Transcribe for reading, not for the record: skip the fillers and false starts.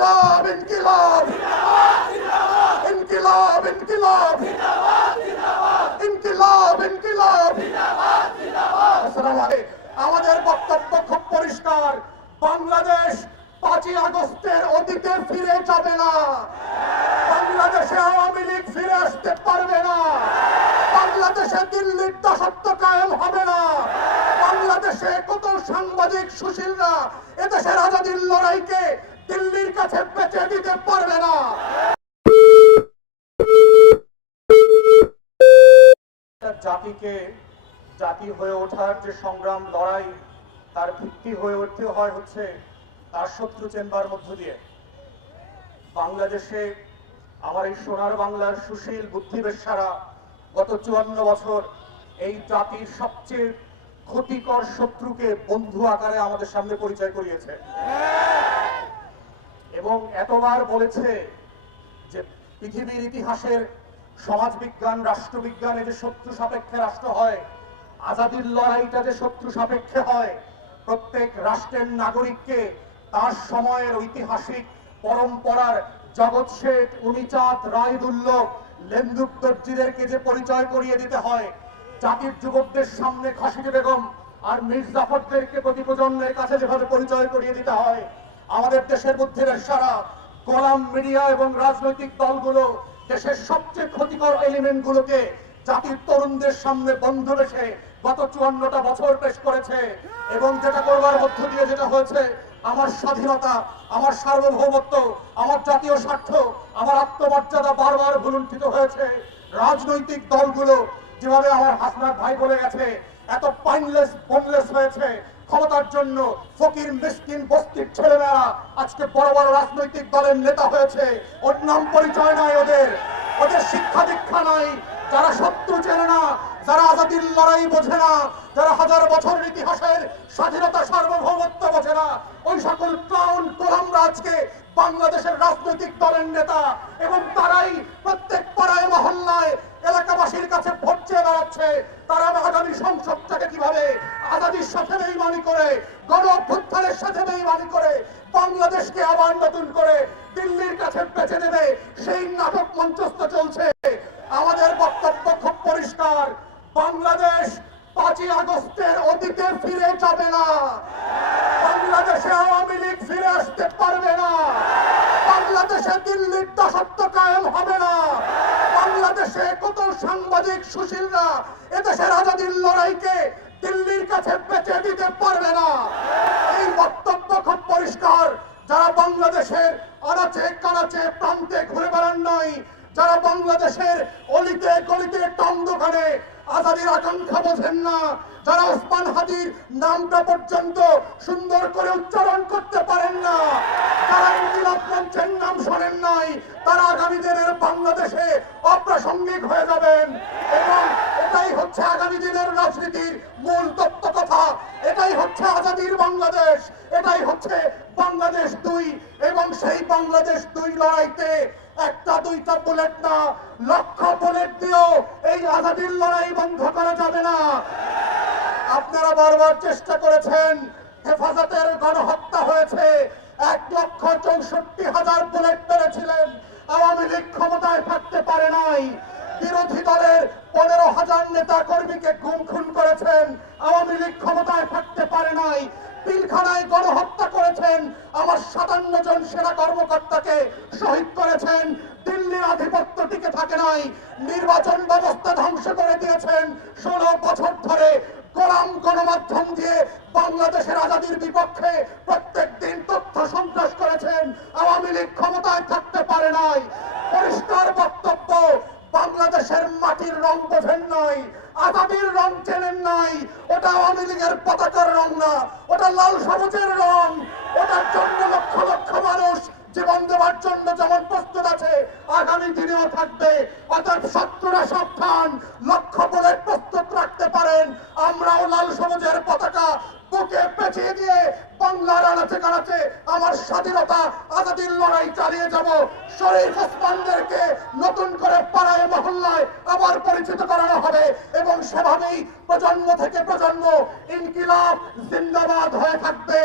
ইনকিলাব ইনকিলাব ইনকিলাব ইনকিলাব ইনকিলাব ইনকিলাব। আসসালামু আলাইকুম। আমাদের বক্তব্য খুব পরিষ্কার, বাংলাদেশ 5ই আগস্টের অতীতে ফিরে যাবে না। বাংলাদেশে আওয়ামী লীগ ফিরে আসতে পারবে না। বাংলাদেশে দিল্লির দাসত্ব কায়েম হবে না। বাংলাদেশে কত সাংবাদিক সুশীলরা এদেশের আজাদীর লড়াইকে দিল্লির কাছে বেচে দিতে পারবে না। জাতিকে জাতি হয়ে ওঠার যে সংগ্রাম লড়াই, তার ভিত্তি হয়ে উঠতে হয় হচ্ছে তার শত্রু চেনবার মধ্য দিয়ে। বাংলাদেশে আমার এই সোনার বাংলার সুশীল বুদ্ধিবেশারা গত 54 বছর এই জাতির সবচেয়ে ক্ষতিকর শত্রুকে বন্ধু আকারে আমাদের সামনে পরিচয় করিয়েছে এবং এতবার বলেছে যে পৃথিবীর ইতিহাসের সমাজবিজ্ঞান রাষ্ট্রবিজ্ঞানে যে শত্রু সাপেক্ষে রাষ্ট্র হয়, আজাদীর লড়াইটা যে শত্রু সাপেক্ষে হয়। প্রত্যেক রাষ্ট্রের নাগরিককে তার সময়ের ঐতিহাসিক পরম্পরার জগৎ শেঠ, উমিচাঁদ, রায়দুল্লভ, লেন্দুক দর্জিদেরকে যে পরিচয় করিয়ে দিতে হয়, জাতির যুবকদের সামনে খাসিদে বেগম আর মীর জাফরদেরকে প্রতি প্রজন্মের কাছে যেভাবে পরিচয় করিয়ে দিতে হয়, আমাদের দেশের বুদ্ধিবেশারা, গোলাম মিডিয়া এবং রাজনৈতিক দলগুলো দেশের সবচেয়ে ক্ষতিকর এলিমেন্ট গুলোকে জাতির তরুণদের সামনে বন্ধ রেখে গত 54টা বছর পেশ করেছে। এবং যেটা করবার মধ্য দিয়ে যেটা হয়েছে, আমার স্বাধীনতা, আমার সার্বভৌমত্ব, আমার জাতীয় স্বার্থ, আমার আত্মমর্যাদা বারবার ভুলুণ্ঠিত হয়েছে। রাজনৈতিক দলগুলো যেভাবে আমার হাসনাত ভাই বলে গেছে, এত পাইনলেস বোনলেস হয়েছে ক্ষমতার জন্য। ফকির মিসকিন বস্তির ছেলেমেয়েরা আজকে বড় বড় রাজনৈতিক দলের নেতা হয়েছে। ওর নাম পরিচয় নাই, ওদের শিক্ষা দীক্ষা নাই। যারা শত্রু চেনে না, যারা আজাদীর লড়াই বোঝে না, যারা হাজার বছরের ইতিহাসের স্বাধীনতা সার্বভৌমত্ব বোঝে না, ওই সকল ক্লাউন গোলামরা আজকে বাংলাদেশের রাজনৈতিক দলের নেতা এবং তারাই প্রত্যেক পাড়ায় মহল্লায় এলাকাবাসীর কাছে ভোট চেয়ে বেড়াচ্ছে। তারা আগামী সংসদটাকে কিভাবে আজাদীর সাথে বেইমানি করে, গণ অভ্যুত্থানের সাথে বেইমানি করে বাংলাদেশকে আবার নতুন করে দিল্লির কাছে বেচে দেবে, সেই নাটক মঞ্চস্থ চলছে। আমাদের বক্তব্য খুব পরিষ্কার, বাংলাদেশ 5ই আগস্টের অতীতে ফিরে যাবে না। বাংলাদেশে আওয়ামী লীগ ফিরে আসতে পারবে না। বাংলাদেশে দিল্লির দাসত্ব কায়েম হবে না। বাংলাদেশে কত সাংবাদিক সুশীলরা এদেশের আজাদীর লড়াইকে দিল্লির কাছে বেচে দিতে পারবে না। এই বক্তব্য খুব পরিষ্কার। যারা বাংলাদেশের আনাচে কানাচে প্রান্তে ঘুরে বেড়ান নাই, যারা বাংলাদেশের অলিতে গলিতে টং দোকানে আজাদীর আকাঙ্ক্ষা বোঝেন না, যারা ওসমান হাদির নামটা পর্যন্ত সুন্দর করে উচ্চারণ করতে পারেন না, যারা ইনকিলাব মঞ্চের নাম শোনেন নাই, তারা আগামী দিনের বাংলাদেশে অপ্রাসঙ্গিক হয়ে যাবেন। এবং এটাই হচ্ছে আগামী দিনের রাজনীতির মূল তত্ত্ব কথা। এটাই হচ্ছে আজাদীর বাংলাদেশ, এটাই হচ্ছে বাংলাদেশ 2। এবং সেই বাংলাদেশ 2 লড়াইতে একটা দুইটা বুলেট না, লক্ষ বুলেট দিয়েও এই আজাদীর লড়াই বন্ধ করা যাবে না। আপনারা বারবার চেষ্টা করেছেন, হেফাজতের গণহত্যা হয়েছে, 1,64,000 বুলেট মেরেছিলেন, আওয়ামী লীগ ক্ষমতায় থাকতে পারে নাই। বিরোধী দলের 15,000 নেতা কর্মীকে গুম খুন করেছেন, আওয়ামী লীগ ক্ষমতায় থাকতে পারে নাই। পিলখানায় গণহত্যা করেছেন, আমার 57 জন সেনা কর্মকর্তাকে শহীদ করেছেন, দিল্লির আধিপত্য টিকে থাকে নাই। নির্বাচন ব্যবস্থা ধ্বংস করে দিয়েছেন 16 বছর ধরে। গোলাম গণমাধ্যম দিয়ে বাংলাদেশের আজাদীর বিপক্ষে প্রত্যেক দিন তথ্য সন্ত্রাস করেছেন, আওয়ামী লীগ ক্ষমতায় থাকতে পারে নাই। পরিষ্কার বক্তব্য, বাংলাদেশের মাটির রং বোঝেন নাই, আজাদীর রং চেনেন নাই। ওটা আওয়ামী লীগের পতাকার রং না, ওটা লাল সবুজের রং। ওটার জন্য লক্ষ লক্ষ মানুষ জীবন দেওয়ার জন্য যেমন প্রস্তুত আছে, আগামী দিনেও থাকবে। অর্থাৎ শত্রুরা সাবধান, লক্ষ বুলেট প্রস্তুত রাখতে পারেন। আমরাও লাল সবুজের পতাকা বুকে পেঁচিয়ে দিয়ে বাংলার আনাচে কানাচে আমার স্বাধীনতা আজাদীর লড়াই চালিয়ে যাব। শরীফ ওসমানদেরকে নতুন করে পাড়ায় মহল্লায় আবার পরিচিত করানো হবে এবং সেভাবেই প্রজন্ম থেকে প্রজন্ম ইনকিলাব জিন্দাবাদ হয়ে থাকবে।